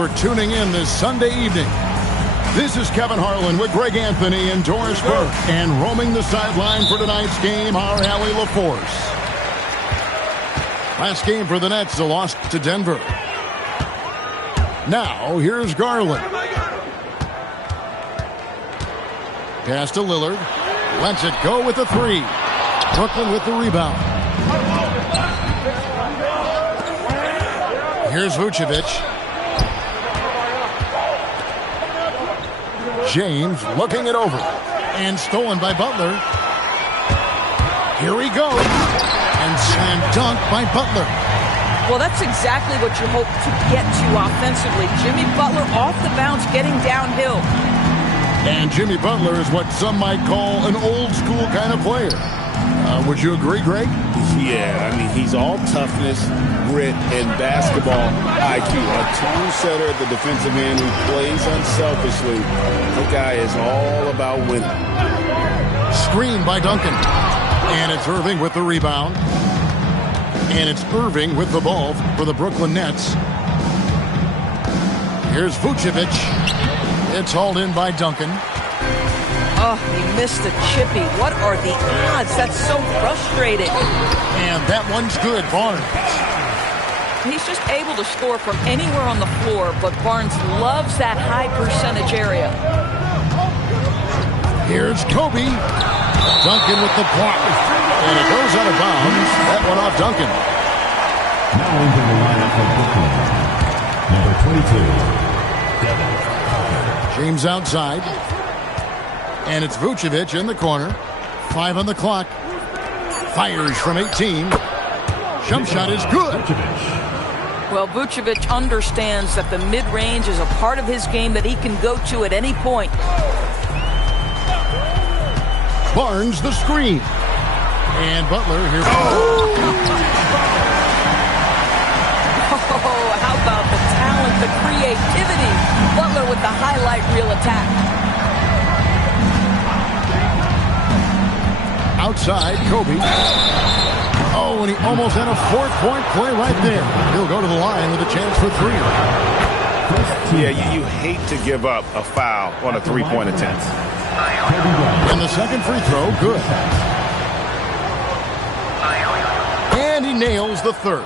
For tuning in this Sunday evening. This is Kevin Harlan with Greg Anthony and Doris Burke. And roaming the sideline for tonight's game, our Allie LaForce. Last game for the Nets, a loss to Denver. Now, here's Garland. Pass to Lillard. Lets it go with the three. Brooklyn with the rebound. Here's Vucevic. James looking it over. And stolen by Butler. Here we go. And slam dunk by Butler. Well, that's exactly what you hope to get to offensively. Jimmy Butler off the bounce, getting downhill. And Jimmy Butler is what some might call an old school kind of player. Would you agree, Greg? Yeah, I mean, he's all toughness, grit, and basketball IQ. A true setter at the defensive end who plays unselfishly. The guy is all about winning. Screen by Duncan. And it's Irving with the rebound. And it's Irving with the ball for the Brooklyn Nets. Here's Vucevic. It's hauled in by Duncan. Oh, he missed the chippy. What are the odds? That's so frustrating. And that one's good, Barnes. He's just able to score from anywhere on the floor, but Barnes loves that high percentage area. Here's Kobe. Duncan with the block. And it goes out of bounds. That one off Duncan. Now into the lineup of Brooklyn. Number 22, Devin. James outside. And it's Vucevic in the corner. 5 on the clock. Fires from 18. Jump shot is good. Well, Vucevic understands that the mid-range is a part of his game that he can go to at any point. Barnes the screen. And Butler here. Oh, how about the talent, the creativity. Butler with the highlight reel attack. Outside, Kobe. Oh, and he almost had a fourth-point play right there. He'll go to the line with a chance for three. Yeah, you hate to give up a foul on a three-point attempt. And the second free throw, good. And he nails the third.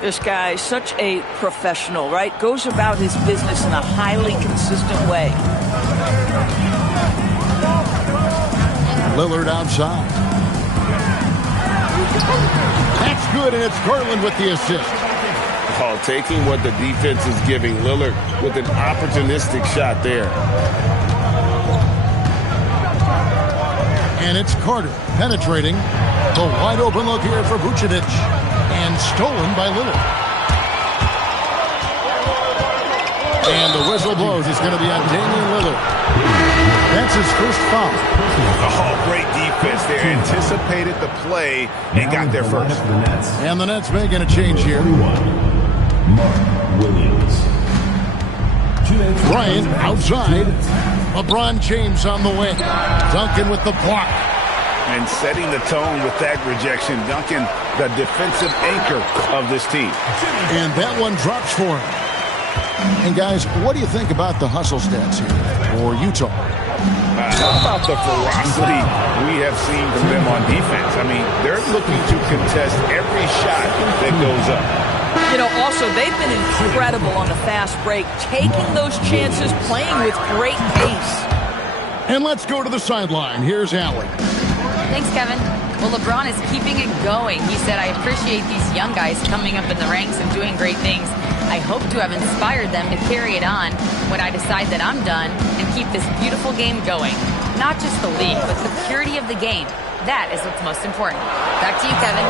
This guy, such a professional, right? Goes about his business in a highly consistent way. Lillard outside. That's good, and it's Garland with the assist. Oh, taking what the defense is giving Lillard with an opportunistic shot there. And it's Carter penetrating. The wide open look here for Vucevic. And stolen by Lillard. And the whistle blows. It's going to be on Damian Lillard. That's his first foul. Oh, great defense there. Anticipated the play and got there first. And the Nets making a change here. Mark Williams. Bryant outside. LeBron James on the wing. Duncan with the block. And setting the tone with that rejection. Duncan, the defensive anchor of this team. And that one drops for him. And guys, what do you think about the hustle stats here for Utah? How about the ferocity we have seen from them on defense? I mean, they're looking to contest every shot that goes up. You know, also, they've been incredible on the fast break, taking those chances, playing with great pace. And let's go to the sideline. Here's Allie. Thanks, Kevin. Well, LeBron is keeping it going. He said, I appreciate these young guys coming up in the ranks and doing great things. I hope to have inspired them to carry it on when I decide that I'm done and keep this beautiful game going. Not just the league, but the purity of the game. That is what's most important. Back to you, Kevin.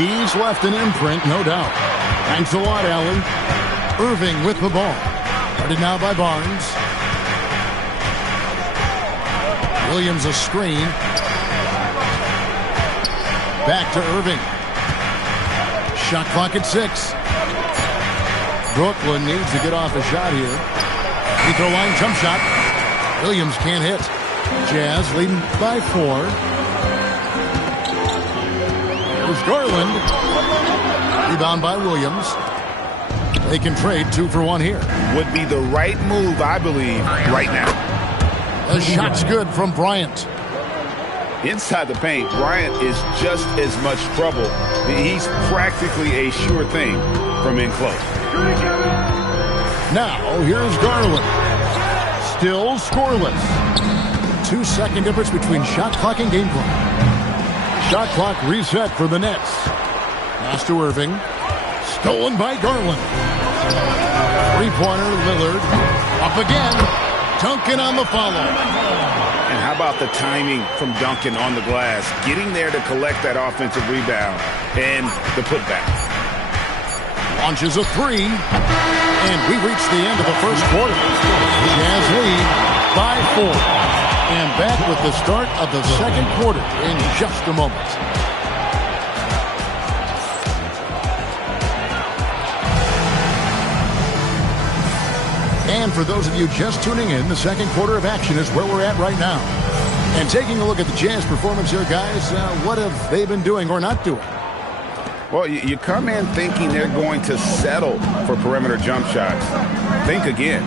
He's left an imprint, no doubt. Thanks a lot, Allie. Irving with the ball. Guarded now by Barnes. Williams a screen. Back to Irving. Shot clock at 6. Brooklyn needs to get off a shot here. Free throw line jump shot. Williams can't hit. Jazz leading by 4. There's Garland. Rebound by Williams. They can trade 2 for 1 here. Would be the right move, I believe, right now. The shot's good from Bryant. Inside the paint, Bryant is just as much trouble. He's practically a sure thing from in close. Now, here's Garland. Still scoreless. 2-second difference between shot clock and game clock. Shot clock reset for the Nets. Pass to Irving. Stolen by Garland. Three-pointer, Lillard. Up again. Duncan on the follow. And how about the timing from Duncan on the glass? Getting there to collect that offensive rebound and the putback. Launches a 3. And we reach the end of the first quarter. Jazz lead by 4. And back with the start of the second quarter in just a moment. And for those of you just tuning in, the second quarter of action is where we're at right now. And taking a look at the Jazz performance here, guys, what have they been doing or not doing? Well, you come in thinking they're going to settle for perimeter jump shots. Think again.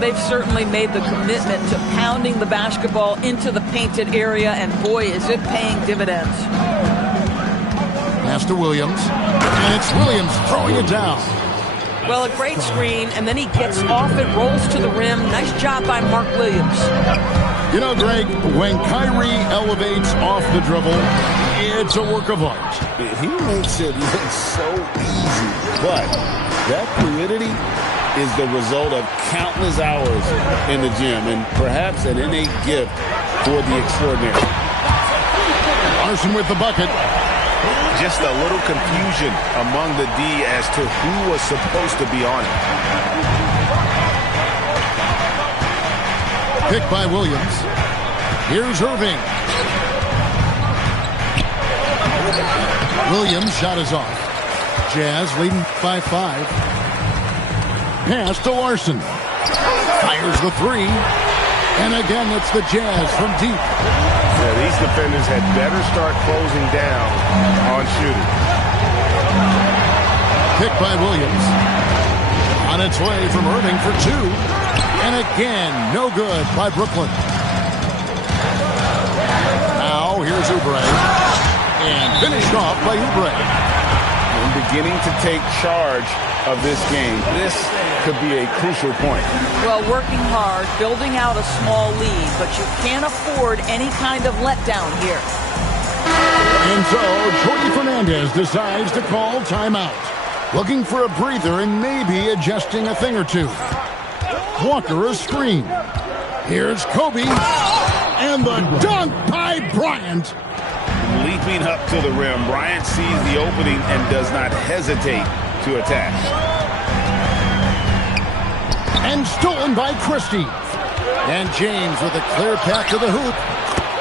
They've certainly made the commitment to pounding the basketball into the painted area, and boy, is it paying dividends. Pass to Williams. And it's Williams throwing it down. Well, a great screen, and then he gets off and rolls to the rim. Nice job by Mark Williams. You know, Greg, when Kyrie elevates off the dribble, it's a work of art. He makes it look so easy, but that fluidity is the result of countless hours in the gym and perhaps an innate gift for the extraordinary. Larson with the bucket. Just a little confusion among the D as to who was supposed to be on it. Pick by Williams. Here's Irving. Williams' shot is off. Jazz leading by 5. Pass to Larson. Fires the 3. And again, it's the Jazz from deep. Yeah, these defenders had better start closing down on shooting. Pick by Williams. On its way from Irving for 2. And again, no good by Brooklyn. Now, here's Oubre. And finished off by Oubre. And beginning to take charge of this game. This could be a crucial point. Well, working hard, building out a small lead, but you can't afford any kind of letdown here. And so, Jorge Fernandez decides to call timeout. Looking for a breather and maybe adjusting a thing or two. Walker a screen. Here's Kobe. And the dunk by Bryant. Leaping up to the rim, Bryant sees the opening and does not hesitate to attack. And stolen by Christie. And James with a clear path to the hoop.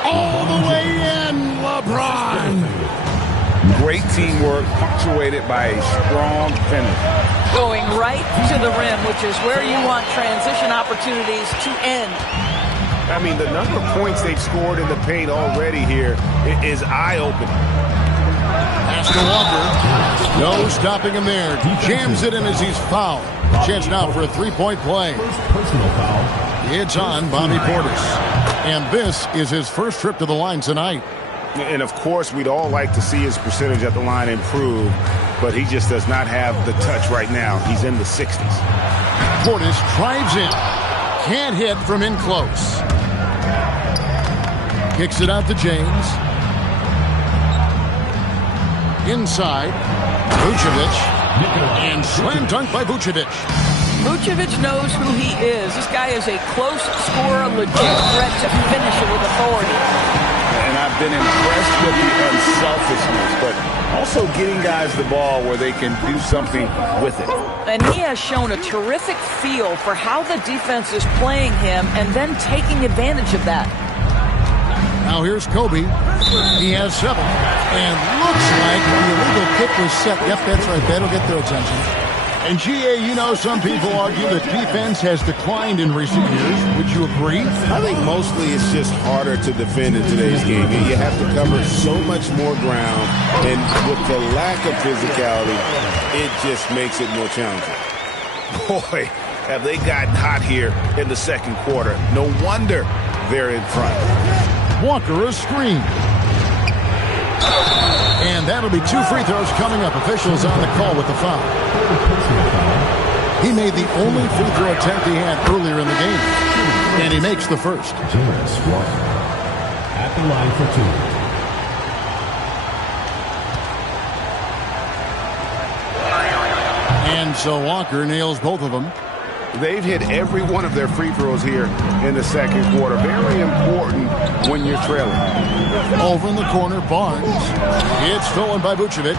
All the way in, LeBron. Great teamwork, punctuated by a strong finish. Going right to the rim, which is where you want transition opportunities to end. I mean, the number of points they've scored in the paint already here is eye-opening. Pass to Walker. No stopping him there. Jams it in as he's fouled. Chance now for a three-point play. Personal foul. It's on Bobby Portis. And this is his first trip to the line tonight. And, of course, we'd all like to see his percentage at the line improve, but he just does not have the touch right now. He's in the 60s. Portis drives in. Can't hit from in close. Kicks it out to James. Inside. Vucevic. And slam dunk by Vucevic. Vucevic knows who he is. This guy is a close scorer, legit threat to finish it with authority. And I've been impressed with the unselfishness, but also getting guys the ball where they can do something with it. And he has shown a terrific feel for how the defense is playing him and then taking advantage of that. Now here's Kobe. He has 7. And looks like the illegal kick was set. Yep, that's right. That'll get their attention. And GA, you know, some people argue that defense has declined in recent years. Would you agree? I think mostly it's just harder to defend in today's game. You have to cover so much more ground, and with the lack of physicality, it just makes it more challenging. Boy, have they gotten hot here in the second quarter. No wonder they're in front. Walker a screen. And that'll be 2 free throws coming up. Officials on the call with the foul. He made the only free throw attempt he had earlier in the game. And he makes the first. Terrence Walker at the line for 2. And so Walker nails both of them. They've hit every one of their free throws here in the second quarter. Very important when you're trailing. Over in the corner, Barnes. It's stolen by Vucevic.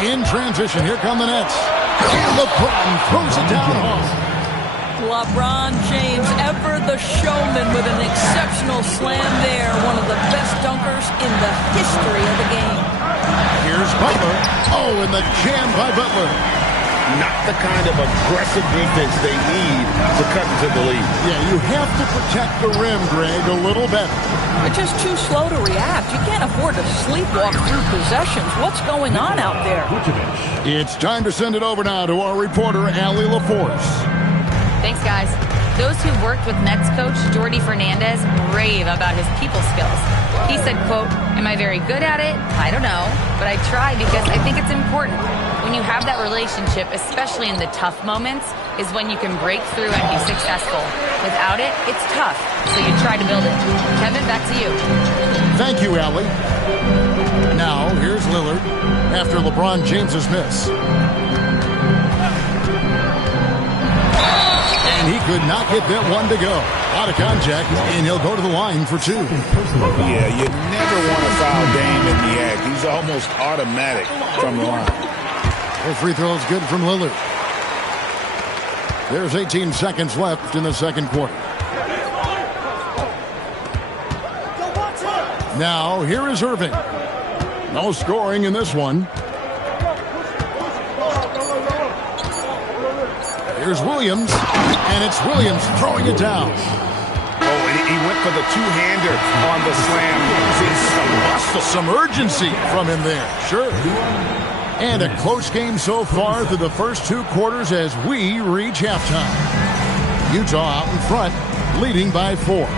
In transition, here come the Nets. And LeBron throws it down home. LeBron James, ever the showman, with an exceptional slam there. One of the best dunkers in the history of the game. Here's Butler. Oh, and the jam by Butler. Not the kind of aggressive defense they need to cut into the lead. Yeah, you have to protect the rim, Greg, a little better. They're just too slow to react. You can't afford to sleepwalk through possessions. What's going on out there? It's time to send it over now to our reporter, Allie LaForce. Thanks, guys. Those who worked with Nets coach Jordi Fernandez rave about his people skills. He said, quote, "Am I very good at it? I don't know, but I try because I think it's important. When you have that relationship, especially in the tough moments, is when you can break through and be successful. Without it, it's tough, so you try to build it." Kevin, back to you. Thank you, Allie. Now, here's Lillard after LeBron James's miss. And he could not get that one to go. Out of contact, and he'll go to the line for 2. Yeah, you never want to foul Dame in the act. He's almost automatic from the line. The free throw is good from Lillard. There's 18 seconds left in the second quarter. Now, here is Irving. No scoring in this one. Here's Williams, and it's Williams throwing it down. Oh, and he went for the two-hander on the slam. Some urgency from him there, sure. And a close game so far through the first 2 quarters as we reach halftime. Utah out in front, leading by 4.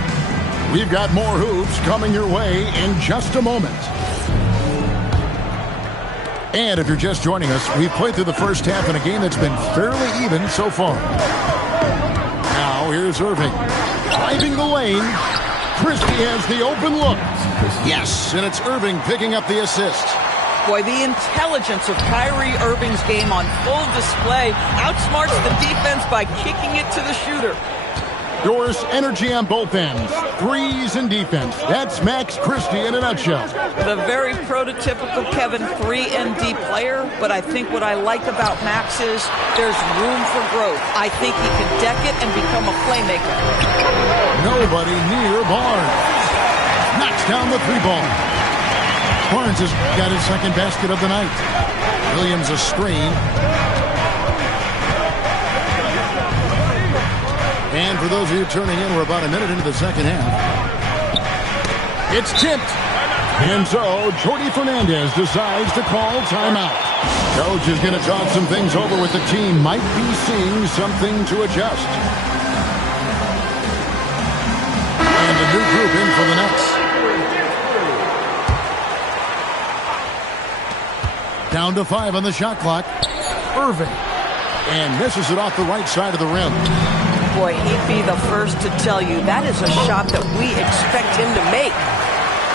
We've got more hoops coming your way in just a moment. And if you're just joining us, we've played through the first half in a game that's been fairly even so far. Now here's Irving. Driving the lane. Christie has the open look. Yes, and it's Irving picking up the assist. Boy, the intelligence of Kyrie Irving's game on full display. Outsmarts the defense by kicking it to the shooter. Doris, energy on both ends. Threes and defense. That's Max Christie in a nutshell. The very prototypical Kevin 3-and-D player, but I think what I like about Max is there's room for growth. I think he can deck it and become a playmaker. Nobody near Barnes. Knocks down the 3-ball. Barnes has got his second basket of the night. Williams a screen. And for those of you turning in, we're about a minute into the second half. It's tipped. And so, Jordi Fernandez decides to call timeout. Coach is going to talk some things over with the team. Might be seeing something to adjust. And a new group in for the Nets. Down to 5 on the shot clock. Irving. And misses it off the right side of the rim. Boy, he'd be the first to tell you that is a shot that we expect him to make.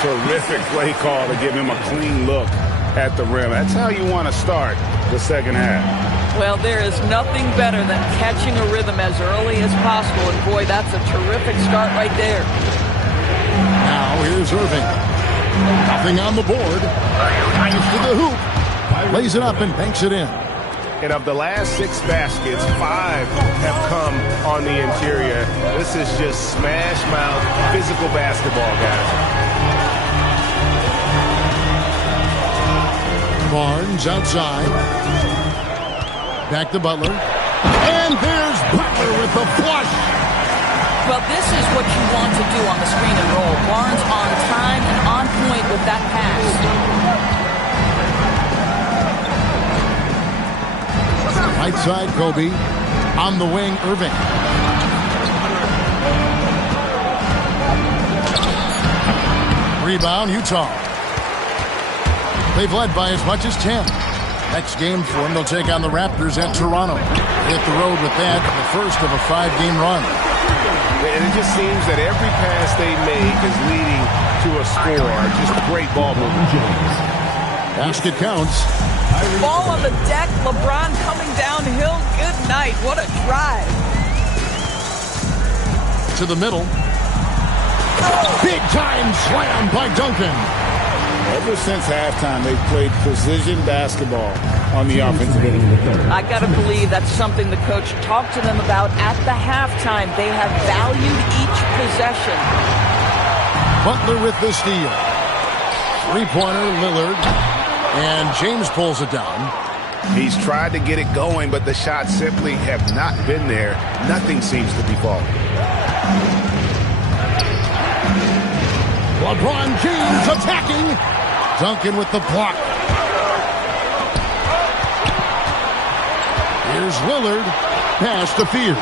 Terrific play call to give him a clean look at the rim. That's how you want to start the second half. Well, there is nothing better than catching a rhythm as early as possible. And boy, that's a terrific start right there. Now here's Irving. Nothing on the board. Drives to the hoop. Lays it up and banks it in. And of the last 6 baskets, 5 have come on the interior. This is just smash mouth physical basketball, guys. Barnes outside. Back to Butler. And there's Butler with the flush. Well, this is what you want to do on the screen and roll. Barnes on time and on point with that pass. Right side, Kobe. On the wing, Irving. Rebound, Utah. They've led by as much as 10. Next game for them, they'll take on the Raptors at Toronto. Hit the road with that, the first of a 5-game run. And it just seems that every pass they make is leading to a score. Just great ball movement. Basket counts. Ball on the deck, LeBron coming downhill. Good night. What a drive. To the middle. Big time slam by Duncan. Ever since halftime, they've played precision basketball on the offensive end. I got to believe that's something the coach talked to them about at the halftime. They have valued each possession. Butler with the steal. Three-pointer, Lillard. And James pulls it down. He's tried to get it going, but the shots simply have not been there. Nothing seems to be falling. LeBron James attacking. Duncan with the block. Here's Lillard. Pass to Fear.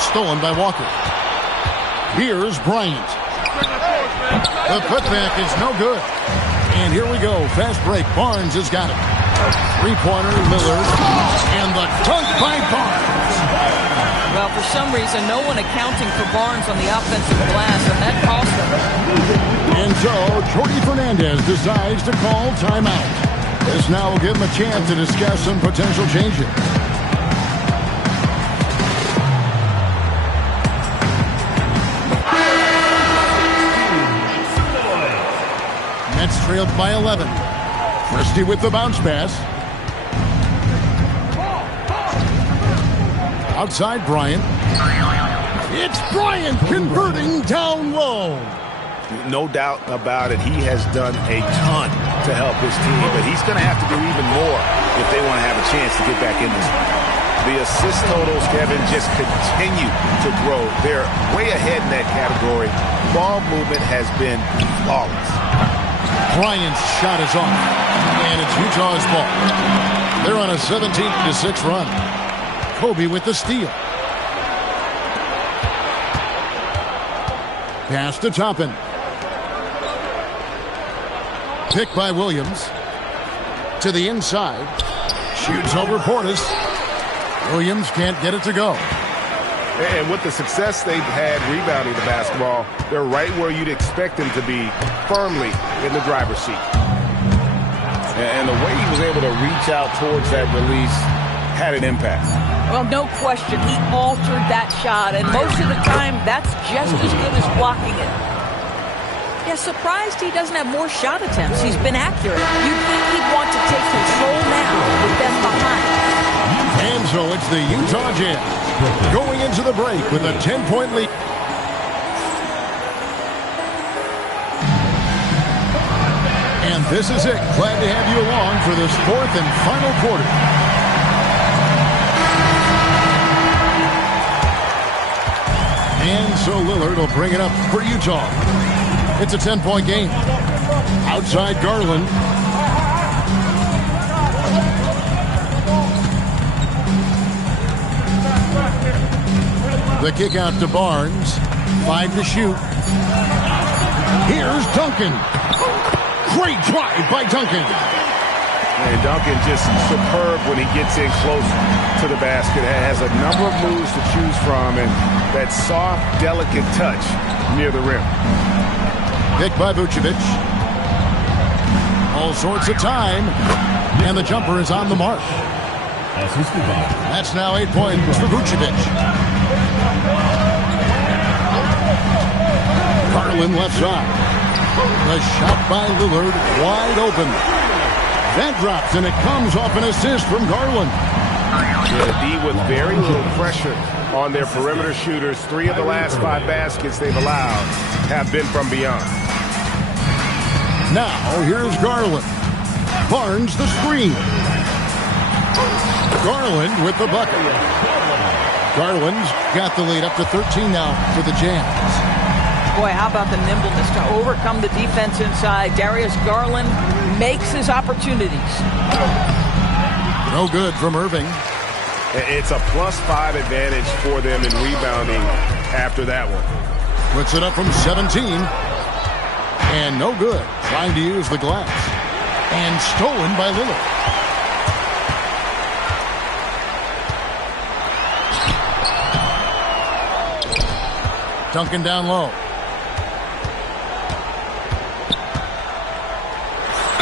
Stolen by Walker. Here's Bryant. The putback is no good. And here we go. Fast break. Barnes has got it. Three-pointer, Lillard. And the dunk by Barnes. Well, for some reason, no one accounting for Barnes on the offensive glass, and that cost them. And so, Jordi Fernandez decides to call timeout. This now will give him a chance to discuss some potential changes. Nets trailed by 11. Christie with the bounce pass. Outside Bryant. It's Bryant converting down low. No doubt about it. He has done a ton to help his team, but he's going to have to do even more if they want to have a chance to get back in this one. The assist totals, Kevin, just continue to grow. They're way ahead in that category. Ball movement has been flawless. Bryant's shot is off, and it's Utah's ball. They're on a 17-6 run. Kobe with the steal. Pass to Toppin. Pick by Williams. To the inside. Shoots over Portis. Williams can't get it to go. And with the success they've had rebounding the basketball, they're right where you'd expect them to be, firmly in the driver's seat. And the way he was able to reach out towards that release had an impact. Well, no question. He altered that shot, and most of the time, that's just as good as blocking it. Yeah, surprised he doesn't have more shot attempts. He's been accurate. You'd think he'd want to take control now with them behind. And so it's the Utah Jazz going into the break with a 10-point lead. And this is it. Glad to have you along for this fourth and final quarter. And so Lillard will bring it up for Utah. It's a 10-point game. Outside Garland. The kick out to Barnes. 5 to shoot. Here's Duncan. Great drive by Duncan. And Duncan just superb when he gets in close to the basket. Has a number of moves to choose from, and that soft, delicate touch near the rim. Pick by Vucevic. All sorts of time. And the jumper is on the mark. That's now 8 points for Vucevic. Garland left side. The shot by Lillard wide open. That drops, and it comes off an assist from Garland. Yeah, D with very little pressure on their perimeter shooters. 3 of the last 5 baskets they've allowed have been from beyond. Now, here's Garland. Barnes the screen. Garland with the bucket. Garland's got the lead up to 13 now for the Jazz. Boy, how about the nimbleness to overcome the defense inside. Darius Garland makes his opportunities. No good from Irving. It's a +5 advantage for them in rebounding after that one. Puts it up from 17. And no good. Trying to use the glass. And stolen by Lillard. Duncan down low.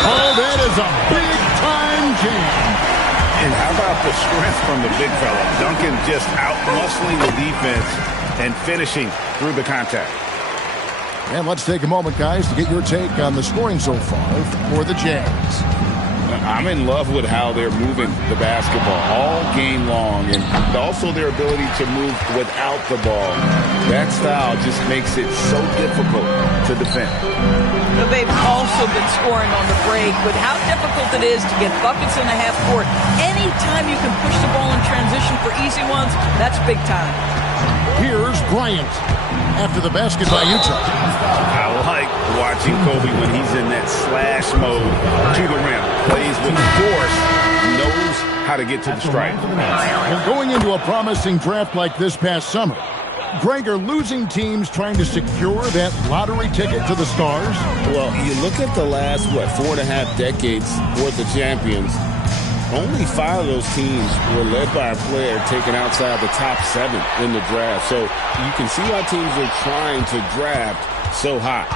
Oh, that is a big-time jam. And how about the strength from the big fella? Duncan just out-muscling the defense and finishing through the contact. And let's take a moment, guys, to get your take on the scoring so far for the Jazz. I'm in love with how they're moving the basketball all game long, and also their ability to move without the ball. That style just makes it so difficult to defend. But they've also been scoring on the break with how difficult it is to get buckets in the half court. Anytime you can push the ball in transition for easy ones, that's big time. Here's Bryant after the basket by Utah. I like watching Kobe when he's in that slash mode to the rim. Plays with force, knows how to get to the stripe. Well, going into a promising draft like this past summer, Greg, are losing teams trying to secure that lottery ticket to the stars? Well, you look at the last, 4.5 decades worth of champions, only 5 of those teams were led by a player taken outside the top 7 in the draft. So you can see why teams are trying to draft so high.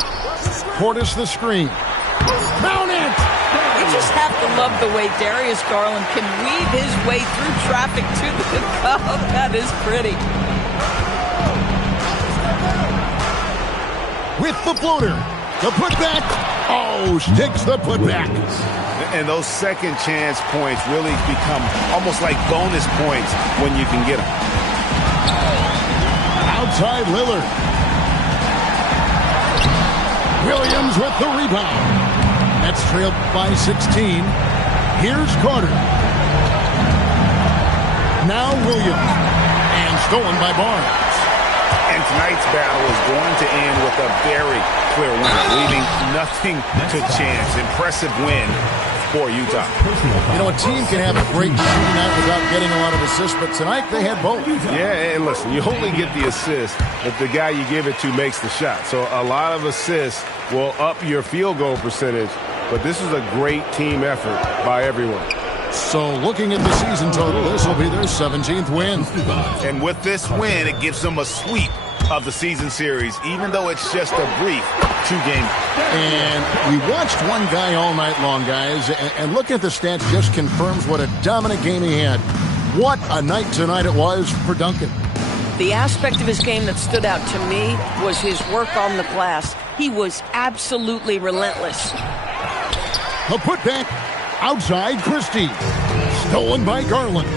Portis the screen. Count it! You just have to love the way Darius Garland can weave his way through traffic to the cup. That is pretty. With the floater. The putback. Oh, sticks the putback. And those second chance points really become almost like bonus points when you can get them. Outside Lillard. Williams with the rebound. That's trailed by 16. Here's Carter. Now Williams. And stolen by Barnes. And tonight's battle is going to end with a very clear winner, leaving nothing to chance. Impressive win for Utah. You know, a team can have a great shooting night without getting a lot of assists, but tonight they had both. Yeah, and listen, you only get the assist if the guy you give it to makes the shot. So a lot of assists will up your field goal percentage, but this is a great team effort by everyone. So looking at the season total, this will be their 17th win. And with this win, it gives them a sweep of the season series, even though it's just a brief 2-game. And we watched one guy all night long, guys, and looking at the stats just confirms what a dominant game he had. What a night tonight it was for Duncan. The aspect of his game that stood out to me was his work on the glass. He was absolutely relentless. A putback outside Christie. Stolen by Garland.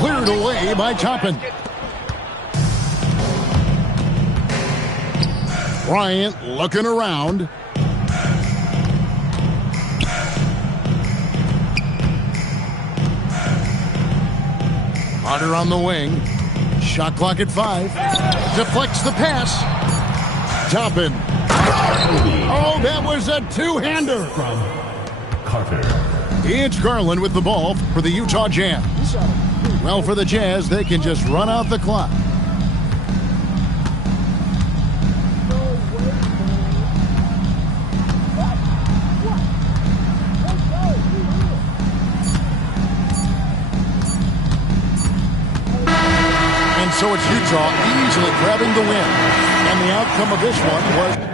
Cleared away by Toppin. Bryant looking around. Carter on the wing. Shot clock at 5. Deflects the pass. Toppin. Oh, that was a two-hander. From Carter. It's Garland with the ball for the Utah Jazz. Well, for the Jazz, they can just run out the clock. And so it's Utah easily grabbing the win. And the outcome of this one was